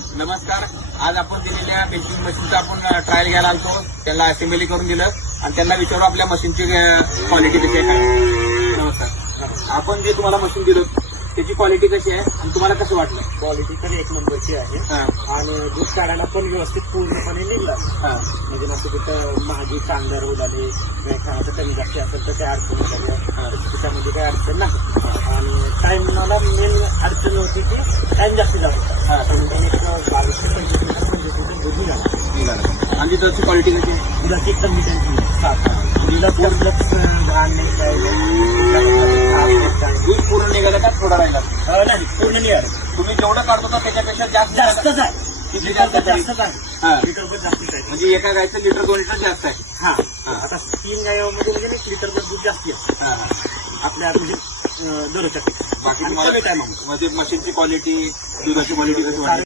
नमस्कार. आज आपण दिलेल्या मिल्किंग मशीनचा आपण ट्रायल घ्यायला आलतो. त्यांना असेंबली करून दिलं आणि त्यांना विचारू आपल्या मशीनची क्वालिटी कशी आहे काय. नमस्कार. आपण जे तुम्हाला मशीन दिलं त्याची क्वालिटी कशी आहे आणि तुम्हाला कसं वाटलं? क्वालिटी तर एक नंबरची आहे आणि दूध काढायला पण व्यवस्थित पूर्णपणे निघला. म्हणजे नसं तिथं माझी चांदर उडाले खाण्याचं कमी जास्त असेल तर त्या अडचणी झाल्या, त्याच्यामध्ये काही अडचण नाही. आणि टाईमला मेन अडचण होती की टाईम जास्त जात होता. एक 22 ते 25 मिनिट दूध निघाला. आणि दुधाची क्वालिटी कशी? दुधाची एकदम मिठाची घाण नाही काय दूध पूर्ण निघालं का थोडा राहिला? नाही, पूर्ण निघालं. तुम्ही जेवढं काढतो ना त्याच्यापेक्षा जास्तच आहे. किती जास्तच आहे? लिटर पण जास्तच आहे. म्हणजे एका गायचं लिटर 2 लिटर जास्त आहे. हा, आता 3 गायमध्ये म्हणजे 1 लिटर दूध जास्त आहे आपल्या म्हणजे दररोजच्या. बाकी तुम्हाला काय मग म्हणजे मशीनची क्वालिटी दुधाची क्वालिटी कशी वाटते?